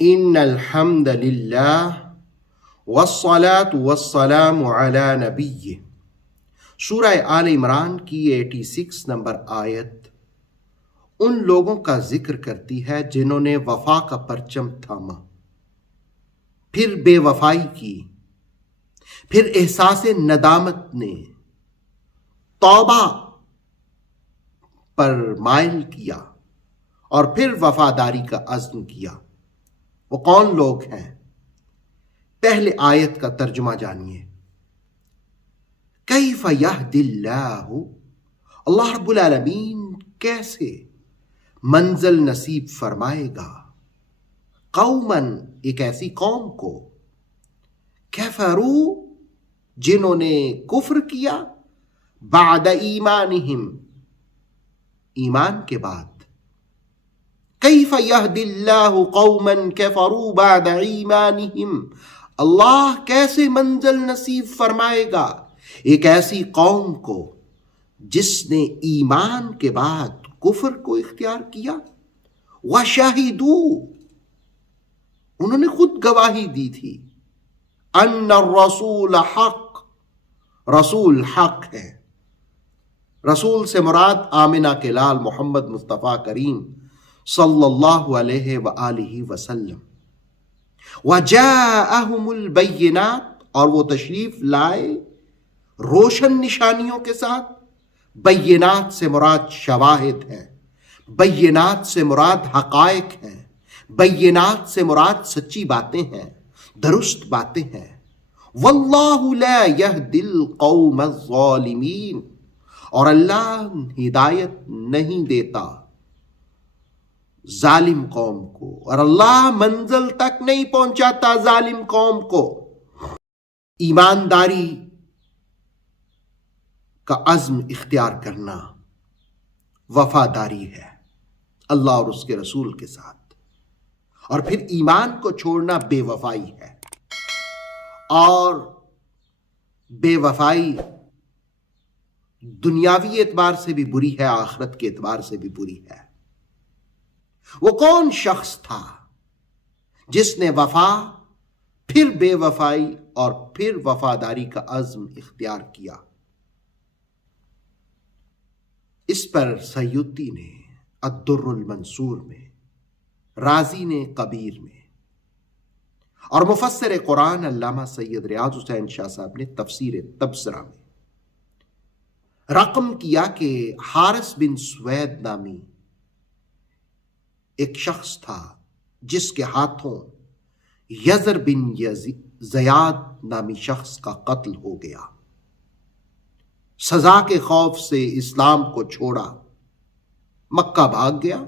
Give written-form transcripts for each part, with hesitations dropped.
ان الحمد للہ والصلاة والسلام علی نبیہ۔ سورہ آل عمران کی 86 نمبر آیت ان لوگوں کا ذکر کرتی ہے جنہوں نے وفا کا پرچم تھاما، پھر بے وفائی کی، پھر احساس ندامت نے توبہ پر مائل کیا اور پھر وفاداری کا عزم کیا۔ وہ کون لوگ ہیں؟ پہلے آیت کا ترجمہ جانیے۔ کیف یہدی اللہ، اللہ رب العالمین کیسے منزل نصیب فرمائے گا قومن، ایک ایسی قوم کو، کفروا، جنہوں نے کفر کیا، بعد ایمانہم، ایمان کے بعد۔ کیف یہدی اللہ قوما کفروا بعد ایمانہم، اللہ کیسے منزل نصیب فرمائے گا ایک ایسی قوم کو جس نے ایمان کے بعد کفر کو اختیار کیا۔ وشہدوا، انہوں نے خود گواہی دی تھی، ان الرسول حق، رسول حق ہے۔ رسول سے مراد آمنہ کے لال محمد مصطفیٰ کریم صلی اللہ علیہ وآلہ وسلم۔ وجاءہم البینات، اور وہ تشریف لائے روشن نشانیوں کے ساتھ۔ بینات سے مراد شواہد ہیں، بینات سے مراد حقائق ہیں، بینات سے مراد سچی باتیں ہیں، درست باتیں ہیں۔ واللہ لا یہدی القوم الظالمین، اور اللہ ہدایت نہیں دیتا ظالم قوم کو، اور اللہ منزل تک نہیں پہنچاتا ظالم قوم کو۔ ایمانداری کا عزم اختیار کرنا وفاداری ہے اللہ اور اس کے رسول کے ساتھ، اور پھر ایمان کو چھوڑنا بے وفائی ہے، اور بے وفائی دنیاوی اعتبار سے بھی بری ہے، آخرت کے اعتبار سے بھی بری ہے۔ وہ کون شخص تھا جس نے وفا، پھر بے وفائی اور پھر وفاداری کا عزم اختیار کیا؟ اس پر سیوطی نے الدر المنصور میں، رازی نے کبیر میں، اور مفسر قرآن علامہ سید ریاض حسین شاہ صاحب نے تفسیر تبصرہ میں رقم کیا کہ حارث بن سوید نامی ایک شخص تھا جس کے ہاتھوں یزر بن زیاد نامی شخص کا قتل ہو گیا۔ سزا کے خوف سے اسلام کو چھوڑا، مکہ بھاگ گیا۔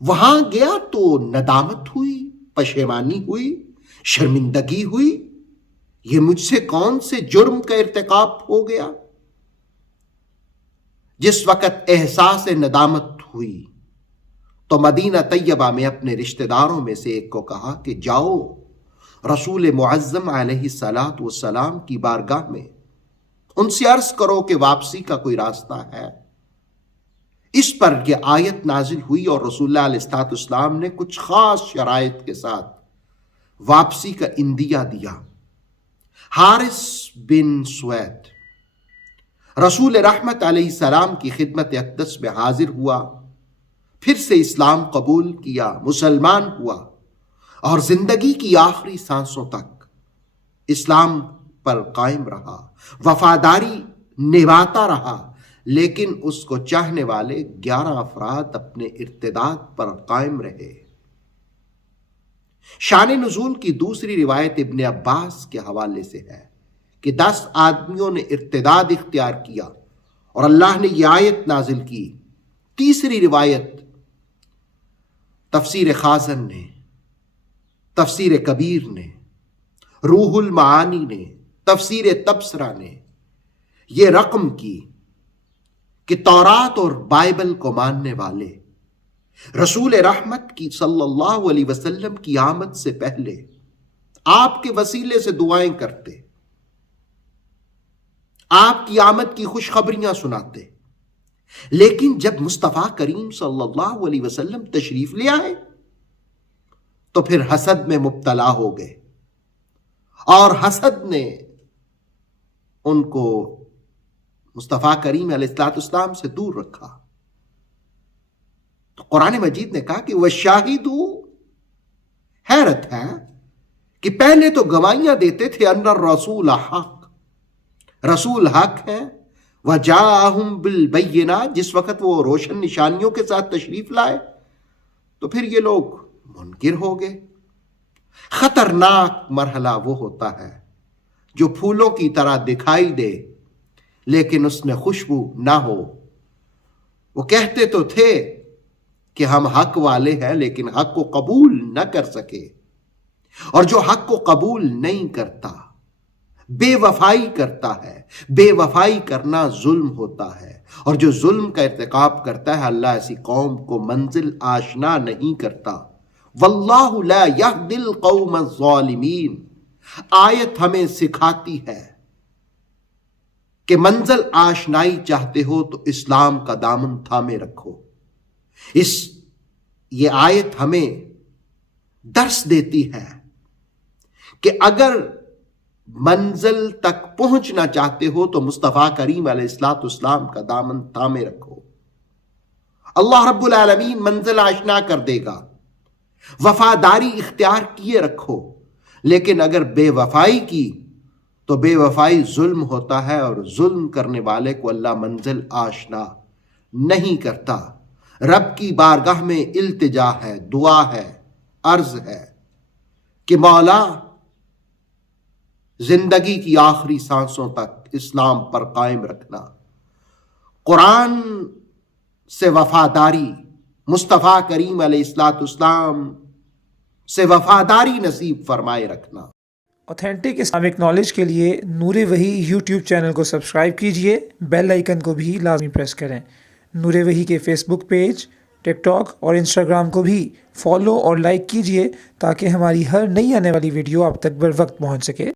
وہاں گیا تو ندامت ہوئی، پشیمانی ہوئی، شرمندگی ہوئی، یہ مجھ سے کون سے جرم کا ارتکاب ہو گیا۔ جس وقت احساس ندامت ہوئی تو مدینہ طیبہ میں اپنے رشتہ داروں میں سے ایک کو کہا کہ جاؤ رسول معظم علیہ الصلاۃ والسلام کی بارگاہ میں ان سے عرض کرو کہ واپسی کا کوئی راستہ ہے۔ اس پر یہ آیت نازل ہوئی اور رسول اللہ علیہ الصلاۃ والسلام نے کچھ خاص شرائط کے ساتھ واپسی کا اندیہ دیا۔ حارث بن سوید رسول رحمت علیہ السلام کی خدمت اقدس میں حاضر ہوا، پھر سے اسلام قبول کیا، مسلمان ہوا، اور زندگی کی آخری سانسوں تک اسلام پر قائم رہا، وفاداری نبھاتا رہا۔ لیکن اس کو چاہنے والے 11 افراد اپنے ارتداد پر قائم رہے۔ شان نزول کی دوسری روایت ابن عباس کے حوالے سے ہے کہ 10 آدمیوں نے ارتداد اختیار کیا اور اللہ نے یہ آیت نازل کی۔ تیسری روایت تفسیر خازن نے، تفسیر کبیر نے، روح المعانی نے، تفسیر تبصرہ نے یہ رقم کی کہ تورات اور بائبل کو ماننے والے رسول رحمت کی صلی اللہ علیہ وسلم کی آمد سے پہلے آپ کے وسیلے سے دعائیں کرتے، آپ کی آمد کی خوشخبریاں سناتے، لیکن جب مصطفیٰ کریم صلی اللہ علیہ وسلم تشریف لے آئے تو پھر حسد میں مبتلا ہو گئے اور حسد نے ان کو مصطفیٰ کریم علیہ الصلوۃ والسلام سے دور رکھا. تو قرآن مجید نے کہا کہ وَالشَّاهِدُ، حیرت ہے کہ پہلے تو گواہیاں دیتے تھے ان الرسول حق، رسول حق ہے، وَجَاءَهُم بِالْبَيِّنَاتِ، جس وقت وہ روشن نشانیوں کے ساتھ تشریف لائے تو پھر یہ لوگ منکر ہو گئے. خطرناک مرحلہ وہ ہوتا ہے جو پھولوں کی طرح دکھائی دے لیکن اس میں خوشبو نہ ہو. وہ کہتے تو تھے کہ ہم حق والے ہیں لیکن حق کو قبول نہ کر سکے، اور جو حق کو قبول نہیں کرتا بے وفائی کرتا ہے. بے وفائی کرنا ظلم ہوتا ہے، اور جو ظلم کا ارتکاب کرتا ہے اللہ ایسی قوم کو منزل آشنا نہیں کرتا. واللہ لا یہدی القوم الظالمین. آیت ہمیں سکھاتی ہے کہ منزل آشنائی چاہتے ہو تو اسلام کا دامن تھامے رکھو. یہ آیت ہمیں درس دیتی ہے کہ اگر منزل تک پہنچنا چاہتے ہو تو مصطفیٰ کریم علیہ الصلوۃ والسلام کا دامن تھامے رکھو. اللہ رب العالمین منزل آشنا کر دے گا. وفاداری اختیار کیے رکھو، لیکن اگر بے وفائی کی تو بے وفائی ظلم ہوتا ہے، اور ظلم کرنے والے کو اللہ منزل آشنا نہیں کرتا. رب کی بارگاہ میں التجا ہے، دعا ہے، عرض ہے کہ مولا زندگی کی آخری سانسوں تک اسلام پر قائم رکھنا، قرآن سے وفاداری، مصطفیٰ کریم علیہ الصلوۃ والسلام سے وفاداری نصیب فرمائے رکھنا. اوتھینٹک اسلامک نالج کے لیے نور وحی یوٹیوب چینل کو سبسکرائب کیجئے، بیل آئیکن کو بھی لازمی پریس کریں. نور وحی کے فیس بک پیج، ٹک ٹاک اور انسٹاگرام کو بھی فالو اور لائک کیجئے تاکہ ہماری ہر نئی آنے والی ویڈیو آپ تک بر وقت پہنچ سکے.